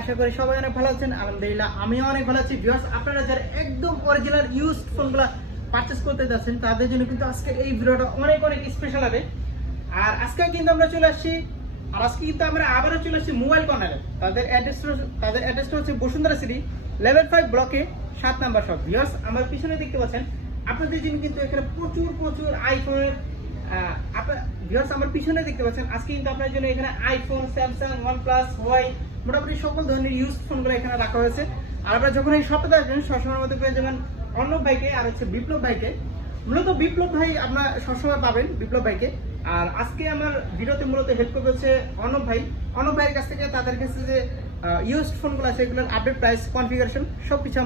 আশা করি সবাই অনেক ভালো আছেন। আলহামদুলিল্লাহ আমিও অনেক ভালো আছি। ভিউয়ার্স, আপনারা যারা একদম অরিজিনাল ইউজড ফোনগুলো পারচেজ করতে যাচ্ছেন তাদের জন্য কিন্তু আজকে এই ভিডিওটা অনেক অনেক স্পেশাল হবে। আর আজকেও কিন্তু আমরা চলে আসছি, আর আজকে কিন্তু আমরা আবারও চলে আসছি মোবাইল কর্নারে। তাদের অ্যাড্রেসটা হচ্ছে বসুন্ধরা সিটি লেভেল 5 ব্লকে 7 নাম্বার শপ। ভিউয়ার্স, আমার পিছনে দেখতে পাচ্ছেন আপনাদের জন্য কিন্তু এখানে প্রচুর আইফোনের ভিউয়ার্স আমার পিছনে দেখতে পাচ্ছেন আজকে কিন্তু আপনার জন্য এখানে আইফোন, স্যামসাং, ওয়ানপ্লাস, ওয়াই মোটামুটি সকল ধরনের ইউজ ফোনগুলো এখানে রাখা হয়েছে। আর আপনারা যখন এই শপটাতে আসবেন সবসময়ের মধ্যে পেয়ে যাবেন অর্ণব ভাইকে আর হচ্ছে বিপ্লব ভাইকে। মূলত বিপ্লব ভাই আপনার সবসময় পাবেন বিপ্লব ভাইকে। আর আজকে আমার ভিডিওতে মূলত হেল্প করবে হচ্ছে অর্ণব ভাইয়ের কাছ থেকে তাদের কাছে যে ইউজ ফোনগুলো আছে এগুলোর আপডেট প্রাইস, কনফিগারেশন সবকিছু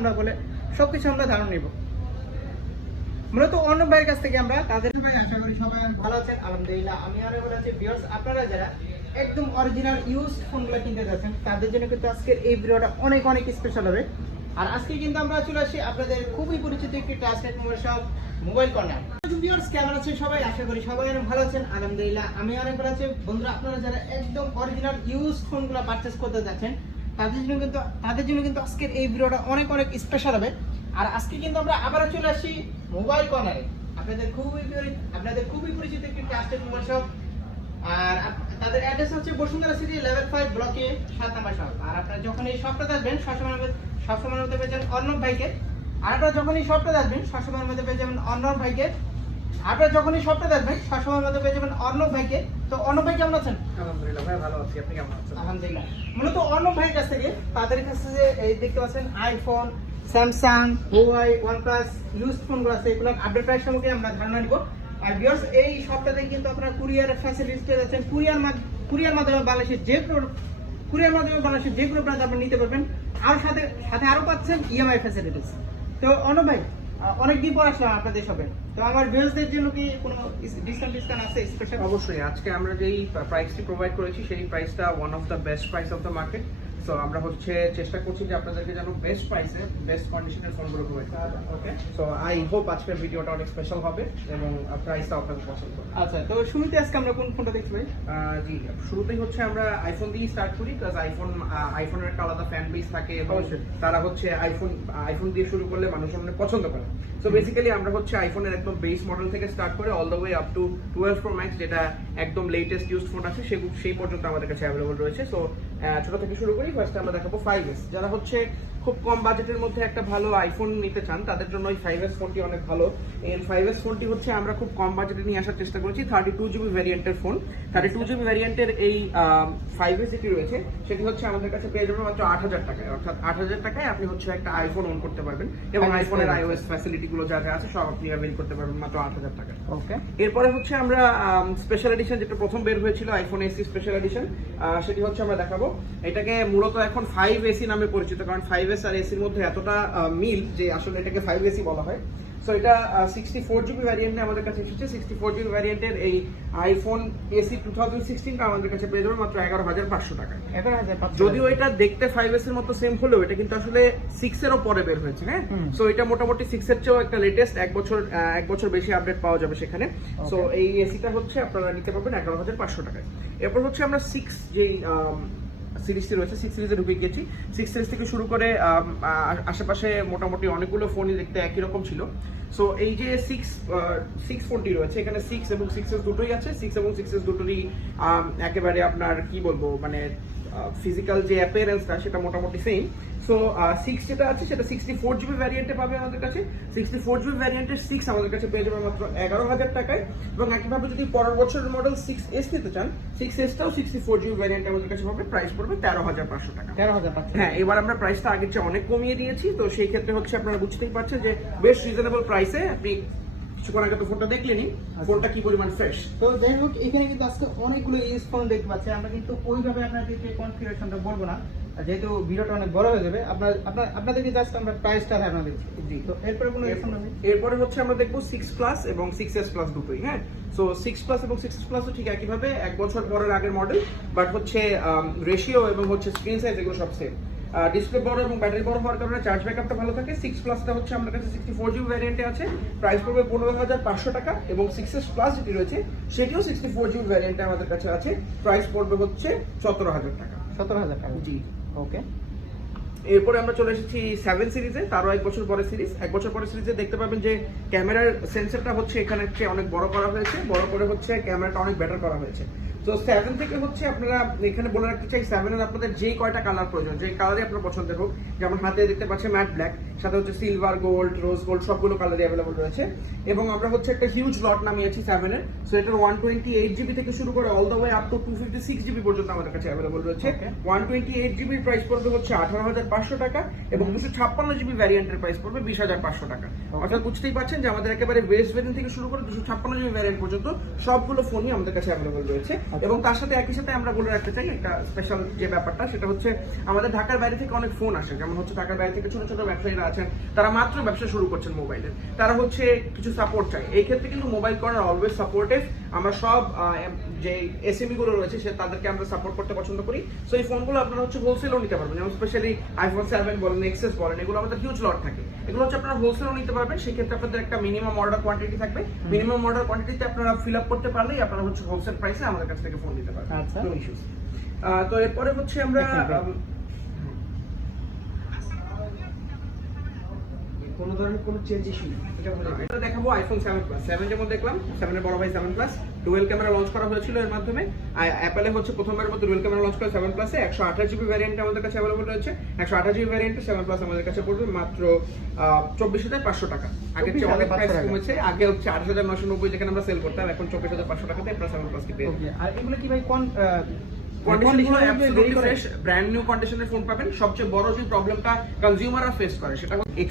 আমরা ধারণা নিব। মূলত অর্ণব ভাইয়ের কাছ থেকে আমরা তাদের ভাই আশা করি সবাই ভালো আছেন। আলহামদুলিল্লাহ আমি অনেক ভালো আছি। ভিউয়ার্স, আপনারা যারা একদম অরিজিনাল ইউজ ফোনগুলো কিনতে যাচ্ছেন তাদের জন্য কিন্তু আজকের এই ভিডিওটা অনেক অনেক স্পেশাল হবে। আর আজকে কিন্তু আমরা চলে আসি আপনাদের খুবই পরিচিত একটি trusted mobile shop mobile corner. Viewers, কেমন আছেন সবাই? আশা করি সবাই অনেক ভালো আছেন। আলহামদুলিল্লাহ আমি অনেক ভালো আছি। বন্ধুরা, আপনারা যারা একদম অরিজিনাল ইউজ ফোনগুলো পারচেজ করতে যাচ্ছেন তাদের জন্য কিন্তু আজকের এই ভিডিওটা অনেক অনেক স্পেশাল হবে। আর আজকে কিন্তু আমরা আবারও চলে আসি মোবাইল কর্নারে, আপনাদের খুবই পরিচিত একটি ট্রাস্টেড মোবাইল শপ। আর তাদের অ্যাড্রেস হচ্ছে বসুন্ধরা সিটি লেভেল 5 ব্লকে 7 নাম্বার শপ। আর আপনারা যখন এই শপটাতে আসবেন সবসময়ের মধ্যে পেয়ে যাবেন অর্ণব ভাইকে। আর আপনারা যখন এই শপটাতে আসবেন সবসময়ের মধ্যে পেয়ে যাবেন অর্ণব ভাইকে। আপনারা যখন এই শপটাতে আসবেন সবসময়ের মধ্যে পেয়ে যাবেন অর্ণব ভাইকে। তো অর্ণব ভাই কেমন আছেন? আলহামদুলিল্লাহ ভাই ভালো আছি, আপনি কেমন আছেন? আলহামদুলিল্লাহ। মূলত অর্ণব ভাইয়ের কাছ থেকে তাদের কাছে যে এই দেখতে পাচ্ছেন আইফোন, স্যামসাং, ওয়াই, ওয়ানপ্লাস ইউজ ফোনগুলো আছে এগুলোর আপডেট প্রাইস সম্পর্কে আমরা ধারণা নিব। আর ভিউয়ার্স, এই সপ্তাহে কিন্তু আপনারা কুরিয়ার ফ্যাসিলিটি পাচ্ছেন। কুরিয়ার মাধ্যমে বাংলাদেশের যে কোনো প্রান্ত আপনি নিতে পারবেন। আর সাথে আরো পাচ্ছেন ইএমআই ফ্যাসিলিটিস। তো অর্ণব ভাই, অনেকদিন পর আসলাম আপনাদের শপে। তো আমার ভিউয়ার্সদের জন্য কি কোনো ডিসকাউন্ট আছে স্পেশাল? অবশ্যই, আজকে আমরা যেই প্রাইসটি প্রোভাইড করেছি সেই প্রাইসটা one of the best price of the market. So আমরা চেষ্টা করছি যে আপনাদেরকে যেন বেস্ট প্রাইসে বেস্ট কন্ডিশনের ফোনগুলো প্রোভাইড করা যায়। ওকে, সো আই হোপ আজকের ভিডিওটা অনেক স্পেশাল হবে এবং প্রাইসটা আপনাদের পছন্দ হবে। আচ্ছা, তো শুরুতে আজকে আমরা কোন ফোনটা দেখছি ভাই? জি, শুরুতেই হচ্ছে আমরা আইফোন দিয়ে স্টার্ট করি, প্লাস আইফোনের একটা আলাদা ফ্যান বেস থাকে এবং তারা হচ্ছে আইফোন দিয়ে শুরু করলে মানুষ অনেক পছন্দ করে। সো বেসিক্যালি আমরা হচ্ছে আইফোনের একদম বেস মডেল থেকে স্টার্ট করে all the way up to 12 Pro Max, যেটা একদম লেটেস্ট ইউজড ফোন আছে সেই পর্যন্ত আমাদের কাছে অ্যাভেলেবল রয়েছে। সো ছোট থেকে শুরু করি। ফার্স্টে আমরা দেখাবো 5S। যারা হচ্ছে খুব কম বাজেটের মধ্যে একটা ভালো আইফোন নিতে চান তাদের জন্য এই 5S ফোনটি অনেক ভালো। এই 5S ফোনটি হচ্ছে আমরা খুব কম বাজেটে নিয়ে আসার চেষ্টা করেছি। 32GB ভ্যারিয়েন্টের ফোন, 32GB ভ্যারিয়েন্টের এই 5S যেটি রয়েছে সেটি হচ্ছে আমাদের কাছে পেয়ে যাবেন মাত্র 8,000 টাকায়। অর্থাৎ 8,000 টাকায় আপনি হচ্ছে একটা আইফোন অন করতে পারবেন এবং আইফোনের iOS ফ্যাসিলিটিগুলো যা যা আছে সব আপনি অ্যাভেল করতে পারবেন মাত্র 8,000 টাকায়। ওকে, এরপরে হচ্ছে আমরা স্পেশাল এডিশন, যেটা প্রথম বের হয়েছিল আইফোন এসি স্পেশাল এডিশন, সেটি হচ্ছে আমরা দেখাবো। এটাকে মূলত এখন 5AC নামে পরিচিত, কারণ 5S আর এসির মধ্যে এতটা মিল যে আসলে এটাকে 5AC বলা হয়। সো এটা 64GB ভ্যারিয়েন্টে আমাদের কাছে এসেছে। 64GB ভ্যারিয়েন্টের এই আইফোন এসি 2016টা আমাদের কাছে পেয়ে যাবে মাত্র 11,500 টাকায়। যদিও এটা দেখতে 5S এর মতো সেম হলেও এটা কিন্তু আসলে 6 এরও পরে বের হয়েছে। হ্যাঁ, সো এটা মোটামুটি 6 এর চেয়েও একটা লেটেস্ট, এক বছর বেশি আপডেট পাওয়া যাবে সেখানে। সো এই এসিটা হচ্ছে আপনারা নিতে পারবেন 11,500 টাকায়। এরপর হচ্ছে আমরা 6 যেই সিরিজটি রয়েছে 6 সিরিজে ঢুকে গেছি। 6 সিরিজ থেকে শুরু করে আশেপাশে মোটামুটি অনেকগুলো ফোনই দেখতে একই রকম ছিল। সো এই যে 6 ফোনটি রয়েছে এখানে 6 এবং 6S দুটোই আছে। 6 এবং 6S দুটোরই একেবারে আপনার কি বলবো মানে ফিজিক্যাল যে অ্যাপিয়ারেন্সটা সেটা মোটামুটি সেম। সো 6 যেটা আছে সেটা 64GB ভ্যারিয়েন্টে পাবে আমাদের কাছে। 64GB ভ্যারিয়েন্টের 6 আমাদের কাছে পেয়ে যাবে মাত্র 11,000 টাকায়। এবং একইভাবে যদি পরের বছরের মডেল 6S নিতে চান 6Sটাও 64GB ভ্যারিয়েন্টে আমাদের কাছে পাবে, প্রাইস পড়বে 13,500 টাকা। 13,500। হ্যাঁ, এবার আমরা প্রাইসটা আগের চেয়ে অনেক কমিয়ে দিয়েছি। তো সেই ক্ষেত্রে হচ্ছে আপনারা বুঝতেই পারছেন যে বেশ রিজনেবল প্রাইসে আপনি কিছুক্ষণ আগে তো ফোনটা দেখলেনি ফোনটা কি পরিমাণ ফ্রেশ। তো যাই হোক, এখানে কিন্তু আজকে অনেকগুলো ইউজ ফোন দেখতে পাচ্ছি। আমরা কিন্তু ওইভাবে আপনাদেরকে কনফিগারেশনটা বলবো না, যেহেতু ভিডিওটা অনেক বড় হয়ে যাবে। আপনাদেরকে জাস্ট আমরা প্রাইসটা ধারণা দিচ্ছি। জি, তো এরপরে কোনো এরপরে হচ্ছে আমরা দেখবো 6 প্লাস এবং 6S প্লাস দুটোই। হ্যাঁ, সো 6 প্লাস এবং 6S প্লাসও ঠিক একইভাবে এক বছর পরের আগের মডেল, বাট হচ্ছে রেশিও এবং হচ্ছে স্ক্রিন সাইজ এগুলো সব সেম। ডিসপ্লে বড় এবং ব্যাটারি বড় হওয়ার কারণে চার্জ ব্যাকআপটা ভালো থাকে। 6 প্লাসটা হচ্ছে আমাদের কাছে 64GB ভ্যারিয়েন্টে আছে, প্রাইস পড়বে 15,500 টাকা। এবং 6S প্লাস যেটি রয়েছে সেটিও 64GB ভ্যারিয়েন্টে আমাদের কাছে আছে, প্রাইস পড়বে হচ্ছে 17,000 টাকা। 17,000 টাকা। জি। ওকে। এরপরে আমরা চলে এসেছি 7 সিরিজে, তারও 1 বছর পরে সিরিজ। 1 বছর পরে সিরিজে দেখতে পাবেন যে ক্যামেরার সেন্সরটা হচ্ছে এখানে চেয়ে অনেক বড় করা হয়েছে, বড় করে হচ্ছে ক্যামেরাটা অনেক বেটার করা হয়েছে। তো 7 থেকে হচ্ছে আপনারা এখানে বলে রাখতে চাই 7 এর আপনাদের যেই কয়টা কালার প্রয়োজন, যেই কালারই আপনার পছন্দের হোক, যেমন হাতে দেখতে পাচ্ছেন ম্যাট ব্ল্যাক, সাথে হচ্ছে সিলভার, গোল্ড, রোজ গোল্ড সবগুলো কালারই অ্যাভেলেবল রয়েছে। এবং আমরা হচ্ছে একটা হিউজ লট নামিয়েছি 7 এর। সো এটার 128 জিবি থেকে শুরু করে all the way up to 256 GB পর্যন্ত আমাদের কাছে অ্যাভেলেবল রয়েছে। 128 জিবির প্রাইস পড়বে হচ্ছে 18,500 টাকা এবং 256 জিবি ভ্যারিয়েন্টের প্রাইস পড়বে 20,500 টাকা। অর্থাৎ বুঝতেই পারছেন যে আমাদের একেবারে বেস্ট ভ্যারিয়েন্ট থেকে শুরু করে 256 জিবি ভ্যারিয়েন্ট পর্যন্ত সবগুলো ফোনই আমাদের কাছে অ্যাভেলেবল রয়েছে। এবং তার সাথে একই সাথে আমরা বলে রাখতে চাই একটা স্পেশাল যে ব্যাপারটা, সেটা হচ্ছে আমাদের ঢাকার বাইরে থেকে অনেক ফোন আসে, যেমন হচ্ছে ঢাকার বাইরে থেকে ছোট ছোট ব্যবসায়ীরা আছেন, তারা মাত্র ব্যবসা শুরু করছেন মোবাইলের, তারা হচ্ছে কিছু সাপোর্ট চায়। এই ক্ষেত্রে কিন্তু মোবাইল কর্নার অলওয়েজ সাপোর্টিভ। আমরা সব যে এসএমই গুলো রয়েছে সে তাদেরকে আমরা সাপোর্ট করতে পছন্দ করি। সো এই ফোনগুলো আপনারা হচ্ছে হোলসেলও নিতে পারবেন, যেমন স্পেশালি আইফোন 7 বলেন, এক্সেস বলেন, এগুলো আমাদের হিউজ লট থাকে, এগুলো হচ্ছে আপনারা হোলসেলও নিতে পারবেন। সেক্ষেত্রে আপনাদের একটা মিনিমাম অর্ডার কোয়ান্টিটি থাকবে, মিনিমাম অর্ডার কোয়ান্টিটিতে আপনারা ফিল আপ করতে পারলেই আপনারা হচ্ছে হোলসেল প্রাইসে আমাদের কাছ থেকে ফোন নিতে পারবেন। আচ্ছা। No issues. তো এরপরে হচ্ছে আমরা কোনো ধরনের কোনো চেঞ্জ ইস্যু এটা দেখাবো আইফোন 7 প্লাস। 7 যেমন দেখলাম, 7 এর বড় ভাই 7 প্লাস ডুয়েল ক্যামেরা লঞ্চ করা হয়েছিল এর মাধ্যমে। অ্যাপলে হচ্ছে প্রথমবারের মতো ডুয়েল ক্যামেরা লঞ্চ করে 7 প্লাসে 128 জিবি ভ্যারিয়েন্ট আমাদের কাছে अवेलेबल রয়েছে। 128 জিবি ভ্যারিয়েন্টে 7 প্লাস আমাদের কাছে পড়বে মাত্র 24,500 টাকা। আগে চেয়ে অনেক প্রাইস কমেছে, আগে হচ্ছে 28,990 যেখানে আমরা সেল করতাম, এখন 24,500 টাকাতে প্লাস 7 প্লাস কি পেয়ে যাবেন। আর এগুলো কি ভাই কোন কন্ডিশনগুলো অ্যাবসলিউটলি ফ্রেশ, ব্র্যান্ড নিউ কন্ডিশনের ফোন পাবেন। সবচেয়ে বড় যে প্রবলেমটা কনজিউমাররা ফেস করে সেটা হচ্ছে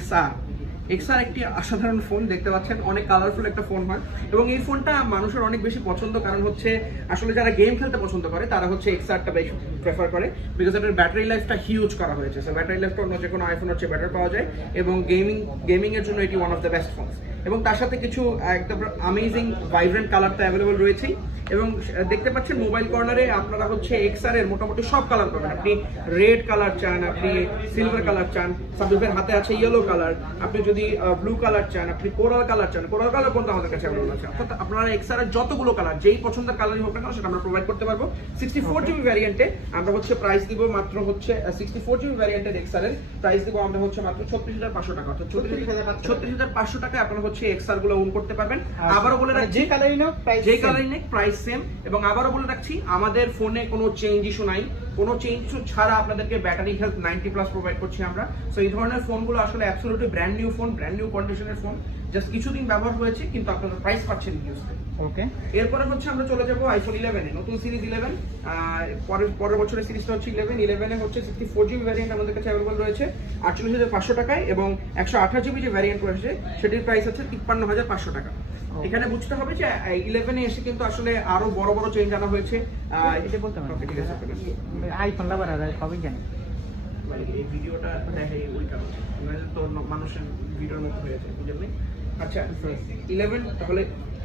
এক্সআর একটি অসাধারণ ফোন, দেখতে পাচ্ছেন অনেক কালারফুল একটা ফোন হয় এবং এই ফোনটা মানুষের অনেক বেশি পছন্দ, কারণ হচ্ছে আসলে যারা গেম খেলতে পছন্দ করে তারা হচ্ছে এক্সআরটা বেশি প্রেফার করে, বিকজ এটার ব্যাটারি লাইফটা হিউজ করা হয়েছে। সো ব্যাটারি লাইফটা অন্য যে কোনো আইফোন হচ্ছে বেটার পাওয়া যায় এবং গেমিং এর জন্য এটি one of the best phones. এবং তার সাথে কিছু একদম অ্যামেজিং ভাইব্রেন্ট কালার তো অ্যাভেলেবল রয়েছেই। এবং দেখতে পাচ্ছেন মোবাইল কর্নারে আপনারা হচ্ছে এক্সআর এর মোটামুটি সব কালার পাবেন। আপনি রেড কালার চান, আপনি সিলভার কালার চান, সাবিবের হাতে আছে ইয়েলো কালার, আপনি যদি ব্লু কালার চান, আপনি কোরাল কালার চান, কোরাল কালার পর্যন্ত আমাদের কাছে অ্যাভেলেবল আছে। অর্থাৎ আপনারা এক্সআর এর যতগুলো কালার, যেই পছন্দের কালারই হোক না কেন সেটা আমরা প্রোভাইড করতে পারবো। 64 জিবি ভ্যারিয়েন্টে আমরা হচ্ছে প্রাইস দিব মাত্র হচ্ছে 64 জিবি ভ্যারিয়েন্টের এক্সআর এর প্রাইস দিব আমরা হচ্ছে মাত্র 36,500 টাকা। অর্থাৎ 36,500 টাকায় আপনারা হচ্ছে এক্সআর গুলো ওন করতে পারবেন। আবারও বলে রাখছি, যে কালারই নেক প্রাইস সেম। এবং আবারও বলে রাখছি, আমাদের ফোনে কোনো চেঞ্জ ইস্যু নাই, কোনো চেঞ্জ ইস্যু ছাড়া আপনাদেরকে ব্যাটারি হেলথ 90 প্লাস প্রোভাইড করছি আমরা। সো এই ধরনের ফোনগুলো আসলে absolutely brand new phone, brand new কন্ডিশনের ফোন, জাস্ট কিছুদিন ব্যবহার হয়েছে কিন্তু আপনারা প্রাইস পাচ্ছেন ইউজতে। ওকে। এরপরে হচ্ছে আমরা চলে যাবো আইফোন 11 এ, নতুন সিরিজ 11। পরের বছরের সিরিজটা হচ্ছে 11 এ হচ্ছে 64 জিবি ভ্যারিয়েন্ট আমাদের কাছে অ্যাভেলেবল রয়েছে 48,500 টাকায় এবং 128 জিবি যে ভ্যারিয়েন্ট রয়েছে সেটির প্রাইস হচ্ছে 53,500 টাকা। এখানে বুঝতে হবে যে 11 এ এসে কিন্তু আসলে আরো বড় বড় চেঞ্জ আনা হয়েছে। এটা বলতে পারবেন, ঠিক আছে, আইফোন লাভার আর সবই জানি এই ভিডিওটা দেখে ওই কারণে তো মানুষের ভিডিওর মতো হয়েছে, বুঝলেন? আচ্ছা 11 তাহলে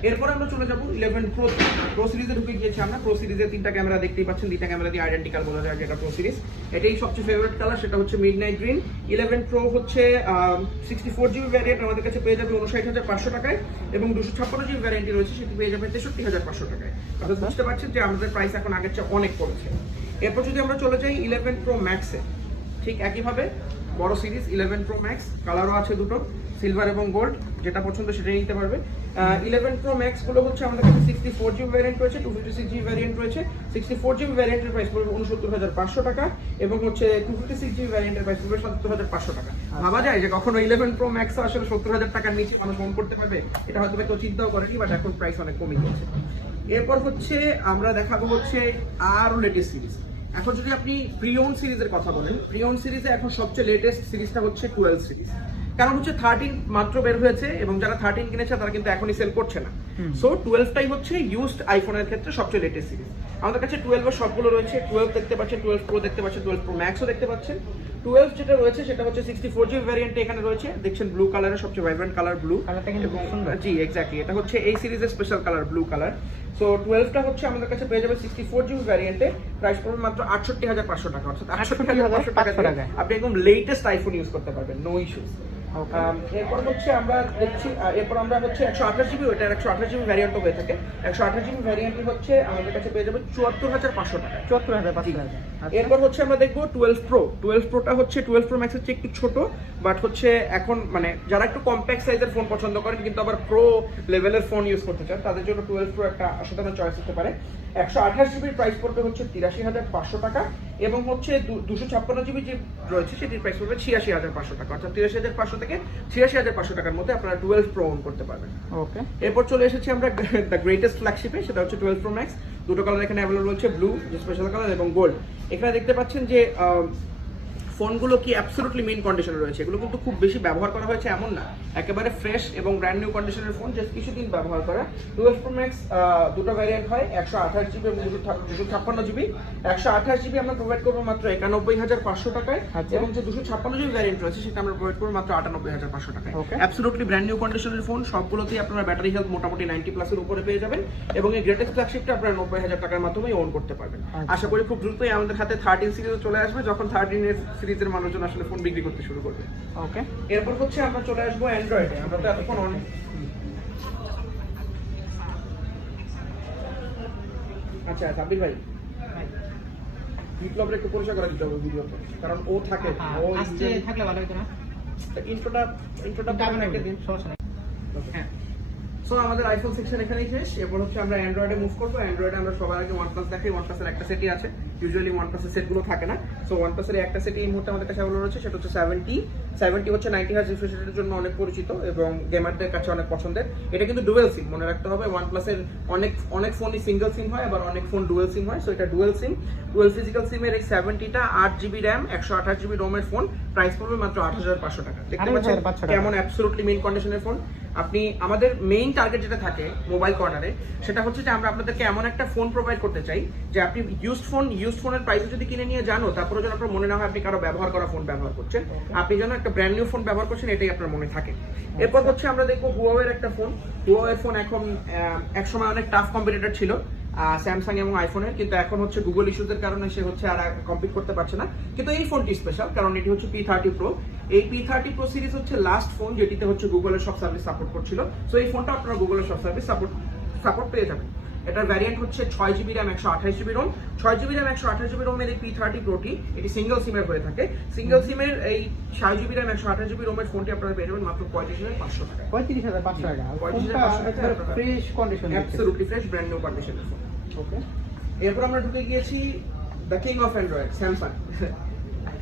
এরপর আমরা চলে যাব 11 প্রো সিরিজে ঢুকে গিয়েছি আমরা। প্রো সিরিজে 3টা ক্যামেরা দেখতেই পাচ্ছেন, 2টা ক্যামেরা দিয়ে আইডেন্টিক্যাল বলা যায় যেটা প্রো সিরিজ। এটাই সবচেয়ে ফেভারিট কালার, সেটা হচ্ছে মিডনাইট গ্রিন। 11 প্রো হচ্ছে 64 জিবি ভ্যারিয়েন্ট আমাদের কাছে পেয়ে যাবে 59,500 টাকায় এবং 256 জিবি ভ্যারিয়েন্ট রয়েছে সেটি পেয়ে যাবে 63,500 টাকায়। আপনারা বুঝতে পারছেন যে আমাদের প্রাইস এখন আগের চেয়ে অনেক কমেছে। এরপর যদি আমরা চলে যাই 11 প্রো ম্যাক্সে, ঠিক একইভাবে বড় সিরিজ 11 প্রো ম্যাক্স, কালারও আছে দুটো, সিলভার এবং গোল্ড, যেটা পছন্দ সেটাই নিতে পারবে। 11 প্রো ম্যাক্স গুলো হচ্ছে আমাদের কাছে 64 জিবি ভ্যারিয়েন্ট রয়েছে, 256 জিবি ভ্যারিয়েন্ট রয়েছে। 64 জিবি ভ্যারিয়েন্টের প্রাইস পড়বে 69,500 টাকা এবং হচ্ছে 256 জিবি ভ্যারিয়েন্টের প্রাইস পড়বে 77,500 টাকা। ভাবা যায় যে কখনো 11 প্রো ম্যাক্স আসলে 70,000 টাকার নিচে মানুষ ফোন করতে পারবে, এটা হয়তো কেউ চিন্তাও করেনি, বাট এখন প্রাইস অনেক কমে গিয়েছে। এরপর হচ্ছে আমরা দেখাবো হচ্ছে আরো লেটেস্ট সিরিজ। এখন যদি আপনি প্রিয়ন সিরিজের কথা বলেন, প্রিয়ন সিরিজে এখন সবচেয়ে লেটেস্ট সিরিজটা হচ্ছে 12 সিরিজ। কারণ হচ্ছে 13 মাত্র বের হয়েছে এবং যারা 13 কিনেছে তারা কিন্তু এখনই সেল করছে না। সো 12টাই হচ্ছে ইউজড আইফোনের ক্ষেত্রে সবচেয়ে লেটেস্ট সিরিজ। আমাদের কাছে 12 এর সবগুলো রয়েছে, 12 দেখতে পাচ্ছেন, 12 প্রো দেখতে পাচ্ছেন, 12 প্রো ম্যাক্সও দেখতে পাচ্ছেন। 12 যেটা রয়েছে সেটা হচ্ছে 64 জিবি ভ্যারিয়েন্টে এখানে রয়েছে, দেখছেন ব্লু কালারের সবচেয়ে ভাইব্রেন্ট কালার ব্লু। জি এক্স্যাক্টলি, এটা হচ্ছে এই সিরিজের special colour blue colour. So 12টা হচ্ছে আমাদের কাছে পেয়ে যাবে 64 জিবি ভ্যারিয়েন্টে, প্রাইস পড়বে মাত্র 68,500 টাকা। অর্থাৎ 68,500 টাকা আপনি একদম লেটেস্ট আইফোন ইউজ করতে পারবেন, নো ইস্যুস। ওকে এরপর হচ্ছে আমরা দেখছি এরপর আমরা হচ্ছে 128 জিবি, ওইটার 128 জিবি ভ্যারিয়েন্টও হয়ে থাকে। 128 জিবি ভ্যারিয়েন্টই হচ্ছে আমাদের কাছে পেয়ে যাবে 74,500 টাকা। 74,500 টাকা। এরপর হচ্ছে আমরা দেখবো 12 প্রো। 12 প্রোটা হচ্ছে 12 প্রো ম্যাক্সের চেয়ে একটু ছোট, বাট হচ্ছে এখন মানে যারা একটু কম্প্যাক্ট সাইজের ফোন পছন্দ করেন কিন্তু আবার প্রো লেভেলের ফোন ইউজ করতে চান তাদের জন্য 12 প্রো একটা অসাধারণ চয়েস হতে পারে। 128 জিবির প্রাইস পড়বে হচ্ছে 83,500 টাকা, এবং হচ্ছে 256 জিবি যে রয়েছে সেটির প্রাইস পড়বে 86,500 টাকা। অর্থাৎ 83,500 থেকে 86,500 টাকার মধ্যে আপনারা 12 প্রো ওন করতে পারবেন। ওকে এরপর চলে এসেছি আমরা দ্য গ্রেটেস্ট ফ্ল্যাগশিপে, সেটা হচ্ছে 12 প্রো ম্যাক্স। দুটো কালার এখানে অ্যাভেলেবল রয়েছে, ব্লু যে স্পেশাল কালার এবং গোল্ড। এখানে দেখতে পাচ্ছেন যে ফোনগুলো কি অ্যাবসলিউটলি মেইন কন্ডিশনে রয়েছে। এগুলো কিন্তু খুব বেশি ব্যবহার করা হয়েছে এমন না, একেবারে ফ্রেশ এবং ব্র্যান্ড নিউ কন্ডিশনের ফোন, জাস্ট কিছুদিন ব্যবহার করা। 12 প্রো ম্যাক্স দুটো ভ্যারিয়েন্ট হয়, 128 জিবি এবং 256 জিবি। 128 জিবি আমরা প্রোভাইড করবো মাত্র 91,500 টাকায়, এবং যে 256 জিবি ভ্যারিয়েন্ট রয়েছে সেটা আমরা প্রোভাইড করবো মাত্র 98,500 টাকায়। অ্যাবসলিউটলি ব্র্যান্ড নিউ কন্ডিশনের ফোন, সবগুলোতেই আপনারা ব্যাটারি হেলথ মোটামুটি 90+ উপরে পেয়ে যাবেন, এবং এই গ্রেটেস্ট ফ্ল্যাগশিপটা আপনারা 90,000 টাকার মাধ্যমে ওন করতে পারবেন। আশা করি খুব দ্রুতই আমাদের হাতে 13 সিরিজও চলে আসবে, যখন 13 সিরিজের মানুষজন আসলে ফোন বিক্রি করতে শুরু করবে। ওকে এরপর হচ্ছে আমরা চলে আসবো অ্যান্ড্রয়েডে। আমরা তো এতক্ষণ অনেক আচ্ছা সাব্বির ভাই বিপ্লবের একটু পরিচয় করে দিতে হবে ভিডিওতে, কারণ ও থাকে, ও আসছে থাকলে ভালো হতো না। ইন্ট্রোটা একটা দিন সমস্যা নেই। হ্যাঁ, সো আমাদের আইফোন সেকশন এখানেই শেষ। এরপর হচ্ছে আমরা অ্যান্ড্রয়েডে মুভ করবো। অ্যান্ড্রয়েডে আমরা সবার আগে OnePlus দেখাই। OnePlus-এর একটা সেটই আছে, ইউজুয়ালি OnePlus-এর সেটগুলো থাকে না। সো OnePlus-এর একটা সেটই এই মুহূর্তে আমাদের কাছে অ্যাভেলেবল রয়েছে, সেটা হচ্ছে 70 হচ্ছে 90 হার্জ রিফ্রেশ রেটের জন্য অনেক পরিচিত এবং গেমারদের কাছে অনেক পছন্দের। এটা কিন্তু ডুয়েল সিম, মনে রাখতে হবে। OnePlus-এর অনেক ফোনই সিঙ্গেল সিম হয়, আবার অনেক ফোন ডুয়েল সিম হয়। সো এটা ডুয়েল সিম, ডুয়েল ফিজিক্যাল সিমের এই 70টা 8 জিবি র্যাম 128 জিবি রোমের ফোন, প্রাইস পড়বে মাত্র 8,500 টাকা। দেখতে পাচ্ছেন কেমন অ্যাবসলিউটলি মেইন কন্ডিশনের ফোন। আপনি আমাদের মেইন টার্গেট যেটা থাকে মোবাইল কর্নারে, সেটা হচ্ছে যে আমরা আপনাদেরকে এমন একটা ফোন প্রোভাইড করতে চাই যে আপনি ইউজড ফোনের প্রাইস যদি কিনে নিয়ে জানো, তারপরে যেন আপনার মনে না হয় আপনি কারো ব্যবহার করা ফোন ব্যবহার করছেন, আপনি যেন একটা ব্র্যান্ড নিউ ফোন ব্যবহার করছেন, এটাই আপনার মনে থাকে। এরপর হচ্ছে আমরা দেখবো হুয়াওয়ের একটা ফোন। হুয়াওয়ের ফোন এখন একসময় অনেক টাফ কম্পিটিটর ছিল স্যামসাং এবং আইফোনের, কিন্তু এখন হচ্ছে গুগল ইস্যুজের কারণে সে হচ্ছে আর কম্পিট করতে পারছে না। কিন্তু এই ফোনটি স্পেশাল, কারণ এটি হচ্ছে P30 Pro। এই P30 Pro সিরিজ হচ্ছে লাস্ট ফোন যেটিতে হচ্ছে গুগলের সব সার্ভিস সাপোর্ট করছিল। সো এই ফোনটা আপনারা গুগলের সব সার্ভিস সাপোর্ট পেয়ে যাবেন। এটার ভ্যারিয়েন্ট হচ্ছে 6 GB RAM 128 GB ROM. 6 GB RAM 128 GB রোমের এই P30 Pro-টি এটি সিঙ্গেল সিমের হয়ে থাকে। সিঙ্গেল সিমের এই 6 জিবি র্যাম 128 জিবি রোমের ফোনটি আপনারা পেয়ে যাবেন মাত্র 35,500 টাকা। 35,500 টাকা। 35,500 টাকা fresh condition, absolutely fresh brand new কন্ডিশনের ফোন। ওকে এরপর আমরা ঢুকে গিয়েছি the king of Android, Samsung.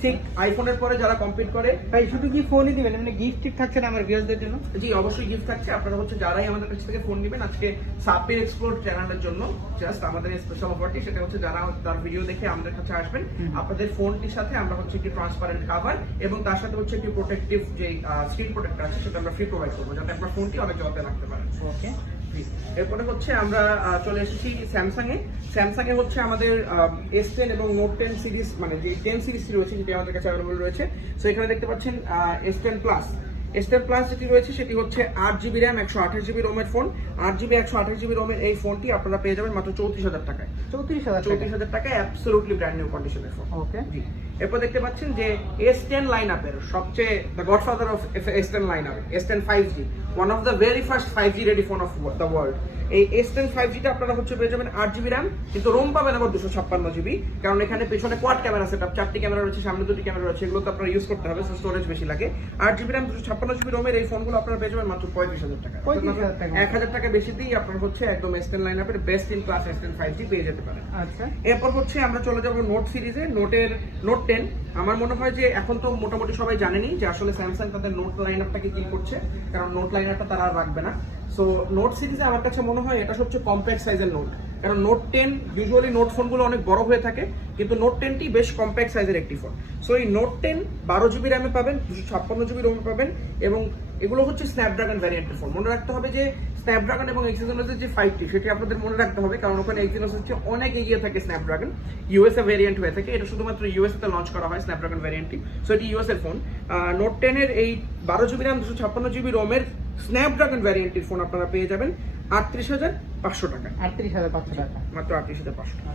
ঠিক আইফোনের পরে যারা কম্পিট করে। ভাই শুধু কি ফোনই দিবেন, মানে গিফট টিপ থাকছে না আমার ভিউয়ারদের জন্য? জি অবশ্যই গিফট থাকছে। আপনারা হচ্ছে যারাই আমাদের কাছ থেকে ফোন নেবেন আজকে সাব্বির এক্সপ্লোর চ্যানেলের জন্য জাস্ট আমাদের স্পেশাল অফারটি, সেটা হচ্ছে যারা তার ভিডিও দেখে আমাদের কাছে আসবেন, আপনাদের ফোনটির সাথে আমরা হচ্ছে একটি ট্রান্সপারেন্ট কভার এবং তার সাথে হচ্ছে একটি প্রোটেক্টিভ যে স্ক্রিন প্রোটেক্টর আছে সেটা আমরা ফ্রি প্রোভাইড করবো, যাতে আপনার ফোনটি অনেক যত্নে রাখতে পারেন। ওকে এরপরে হচ্ছে আমরা চলে এসেছি স্যামসাং এ হচ্ছে আমাদের S10 এবং নোট 10 সিরিজ, মানে যে 10 সিরিজটি রয়েছে যেটি আমাদের কাছে অ্যাভেলেবল রয়েছে। সো এখানে দেখতে পাচ্ছেন S10 প্লাস যেটি রয়েছে সেটি হচ্ছে 8 জিবি র্যাম 128 জিবি রোমের ফোন। 8 জিবি 128 জিবি রোমের এই ফোনটি আপনারা পেয়ে যাবেন মাত্র 34,000 টাকায়। 34,000 টাকায় অ্যাবসলিউটলি ব্র্যান্ড নিউ কন্ডিশনের ফোন। ওকে জি। এরপর দেখতে পাচ্ছেন যে S10 লাইনআপের সবচেয়ে the godfather of S10 line-up, S10 5G, one of the very first 5G ready phone off the world. এই S10 5G-টা আপনারা হচ্ছে পেয়ে যাবেন 8 জিবি র্যাম, কিন্তু রোম পাবেন আবার 256 জিবি, কারণ এখানে পেছনে কোয়াড ক্যামেরা সেটআপ, 4টি ক্যামেরা রয়েছে, সামনে 2টি ক্যামেরা রয়েছে, এগুলো তো আপনারা ইউজ করতে হবে, সো স্টোরেজ বেশি লাগে। 8 জিবি র্যাম 256 জিবি রোমের এই ফোনগুলো আপনারা পেয়ে যাবেন মাত্র 35,000 টাকা। 1,000 টাকা বেশি দিয়ে আপনারা হচ্ছে একদম S10 লাইনআপের best in class S10 5G পেয়ে যেতে পারেন। আচ্ছা, এরপর হচ্ছে আমরা চলে যাব নোট সিরিজে। নোট 10 আমার মনে হয় যে এখন তো মোটামুটি সবাই জানেনই যে আসলে স্যামসাং তাদের নোট লাইনআপটাকে কিল করছে, কারণ নোট লাইনআপটা তারা আর রাখবে না। সো নোট সিরিজে আমার কাছে মনে হয় এটা সবচেয়ে কম্প্যাক্ট সাইজের নোট, কারণ নোট 10 ইউজুয়ালি নোট ফোনগুলো অনেক বড় হয়ে থাকে, কিন্তু নোট 10টি বেশ কম্প্যাক্ট সাইজের একটি ফোন। সো এই নোট 10 12 জিবি র্যামে পাবেন, 256 জিবি রোমে পাবেন, এবং এগুলো হচ্ছে স্ন্যাপড্রাগন ভ্যারিয়েন্টের ফোন। মনে রাখতে হবে যে স্ন্যাপড্রাগন এবং এক্সিনোসের যে 5টি সেটি আপনাদের মনে রাখতে হবে, কারণ ওখানে এক্সিনোসের চেয়ে অনেক এগিয়ে থাকে স্ন্যাপড্রাগন। ইউএসএ ভ্যারিয়েন্ট হয়ে থাকে, এটা শুধুমাত্র ইউএসএ তে লঞ্চ করা হয় স্ন্যাপড্রাগন ভ্যারিয়েন্টটি। সো এটি ইউএসএর ফোন। নোট 10 এর এই 12 জিবি র্যাম 256 জিবি রোমের স্ন্যাপড্রাগন ভ্যারিয়েন্টটির ফোন আপনারা পেয়ে যাবেন 38,500 টাকা। 38,500 টাকা, মাত্র 38,500 টাকা।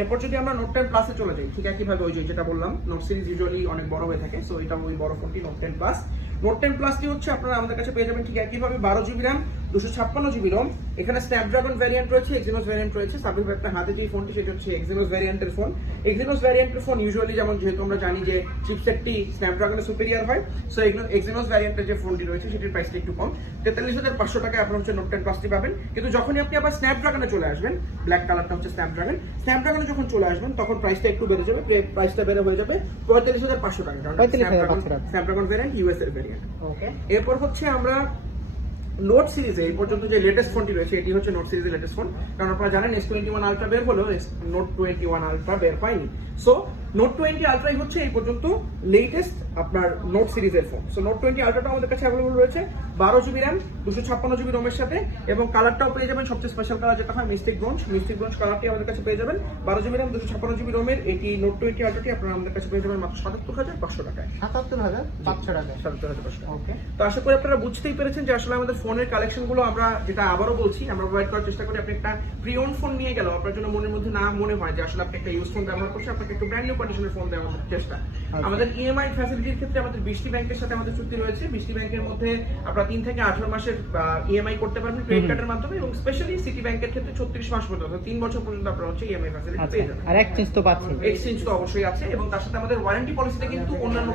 এরপর যদি আমরা নোট 10 প্লাসে চলে যাই, ঠিক একইভাবে ওই যেটা বললাম, নোট সিরিজ ইউজুয়ালি অনেক বড় হয়ে থাকে, সো এটা ওই বড় ফোনটি নোট 10 প্লাস। নোট 10 প্লাসটি হচ্ছে আপনারা আমাদের কাছে পেয়ে যাবেন ঠিক একইভাবে 12 জিবি র্যাম 256 জিবি রোম। এখানে স্ন্যাপড্রাগন ভ্যারিয়েন্ট রয়েছে, এক্সিনোস ভ্যারিয়েন্ট রয়েছে। সাবির ভাই আপনার হাতে যে ফোনটি সেটা হচ্ছে এক্সিনোস ভ্যারিয়েন্টের ফোন। এক্সিনোস ভ্যারিয়েন্টের ফোন ইউজুয়ালি যেমন যেহেতু আমরা জানি যে চিপসেটটি স্ন্যাপড্রাগনের সুপিরিয়র হয়, সো এক্সিনোস ভ্যারিয়েন্টের যে ফোনটি রয়েছে সেটির প্রাইসটা একটু কম, 43,500 টাকায় আপনার হচ্ছে নোট 10 প্লাসটি পাবেন। কিন্তু যখনই আপনি আবার স্ন্যাপড্রাগনে চলে আসবেন, ব্ল্যাক কালারটা হচ্ছে স্ন্যাপড্রাগনে যখন চলে আসবেন তখন প্রাইসটা একটু বেড়ে যাবে, প্রাইসটা বেড়ে হয়ে যাবে 45,500 টাকা, কারণ স্ন্যাপড্রাগন ভ্যারিয়েন্ট ইউএস এর ভ্যারিয়েন্ট। ওকে, এরপর হচ্ছে আমরা নোট সিরিজে এই পর্যন্ত যে লেটেস্ট ফোনটি রয়েছে এটি হচ্ছে নোট সিরিজের লেটেস্ট ফোন, কারণ আপনারা জানেন S21 আলট্রা বের হলো, নোট 21 আলট্রা বের হয়নি। সো নোট 20 আলট্রাই হচ্ছে এই পর্যন্ত লেটেস্ট আপনার নোট সিরিজের ফোন। সো নোট 20 আলট্রাটা আমাদের কাছে অ্যাভেলেবল রয়েছে 12 জিবি র্যাম 256 জিবি রোমের সাথে, এবং কালারটাও পেয়ে যাবেন সবচেয়ে স্পেশাল কালার যেটা হয় মিস্টিক ব্রোঞ্জ কালারটি আমাদের কাছে পেয়ে যাবেন 12 জিবি র্যাম 256 জিবি রোমের। এটি নোট 20 আলট্রাটি আপনারা আমাদের কাছে পেয়ে যাবেন মাত্র 77,500 টাকায়। 77,500 টাকা। 77,500 টাকা। ওকে, তো আশা করি আপনারা বুঝতেই পেরেছেন যে আসলে আমাদের ফোনের কালেকশনগুলো আমরা যেটা আবারও বলছি আমরা প্রোভাইড করার চেষ্টা করি। আপনি একটা প্রি ওন ফোন নিয়ে গেলেও আপনার জন্য মনের মধ্যে না মনে হয় যে আসলে আপনি একটা ইউজ ফোন ব্যবহার করছেন, আপনাকে একটু ব্র্যান্ড নিউ কন্ডিশনের ফোন দেওয়ার চেষ্টা। আমাদের ইএমআই ফ্যাসিলিটির ক্ষেত্রে আমাদের 20টি ব্যাংকের সাথে আমাদের চুক্তি রয়েছে। 20টি ব্যাংকের মধ্যে আপনারা 3 থেকে 18 মাসের ইএমআই করতে পারবেন ক্রেডিট কার্ডের মাধ্যমে, এবং স্পেশালি সিটি ব্যাংকের ক্ষেত্রে 36 মাস পর্যন্ত 3 বছর পর্যন্ত আপনারা হচ্ছে ইএমআই ফ্যাসিলিটি পেয়ে যাবেন। আর এক্সচেঞ্জ তো পাচ্ছেন? এক্সচেঞ্জ তো অবশ্যই আছে, এবং তার সাথে আমাদের ওয়ারেন্টি পলিসিটা কিন্তু অন্যান্য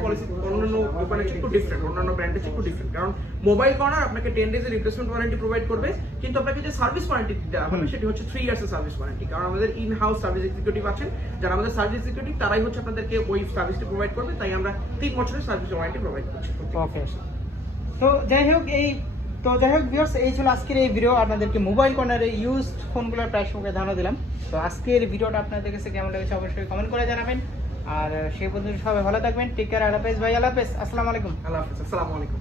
দোকানের চেয়ে একটু ডিফারেন্ট, অন্যান্য ব্র্যান্ডের চেয়ে একটু ডিফারেন্ট। কারণ মোবাইল কর্নার আপনাকে 10 ডেজের রিপ্লেসমেন্ট ওয়ারেন্টি প্রোভাইড করবে, কিন্তু আপনাকে যে সার্ভিস ওয়ারেন্টি দেওয়া হবে সেটি হচ্ছে 3 ইয়ার্স এর সার্ভিস ওয়ারেন্টি। কারণ আমাদের ইন হাউস সার্ভিস এক্সিকিউটিভ আছেন, যারা আমাদের সার্ভিস এক্সিকিউটিভ তারাই হচ্ছে আপনাদেরকে ওই সার্ভিসটি প্রোভাইড করবে, তাই আমরা 3 বছরের সার্ভিস ওয়ারেন্টি প্রোভাইড করছি। ওকে, তো যাই হোক ভিউয়ার্স, এই ছিল আজকের এই ভিডিও। আপনাদেরকে মোবাইল কর্নারে ইউজড ফোনগুলোর প্রাইস সম্পর্কে ধারণা দিলাম। তো আজকের ভিডিওটা আপনাদের কাছে কেমন লেগেছে অবশ্যই কমেন্ট করে জানাবেন। আর সেই পর্যন্ত সবাই ভালো থাকবেন। টেক কেয়ার, আল্লাহ হাফেজ ভাই, আল্লাহ হাফেজ, আসসালামু আলাইকুম। আল্লাহ হাফেজ, আসসালামু আলাইকুম।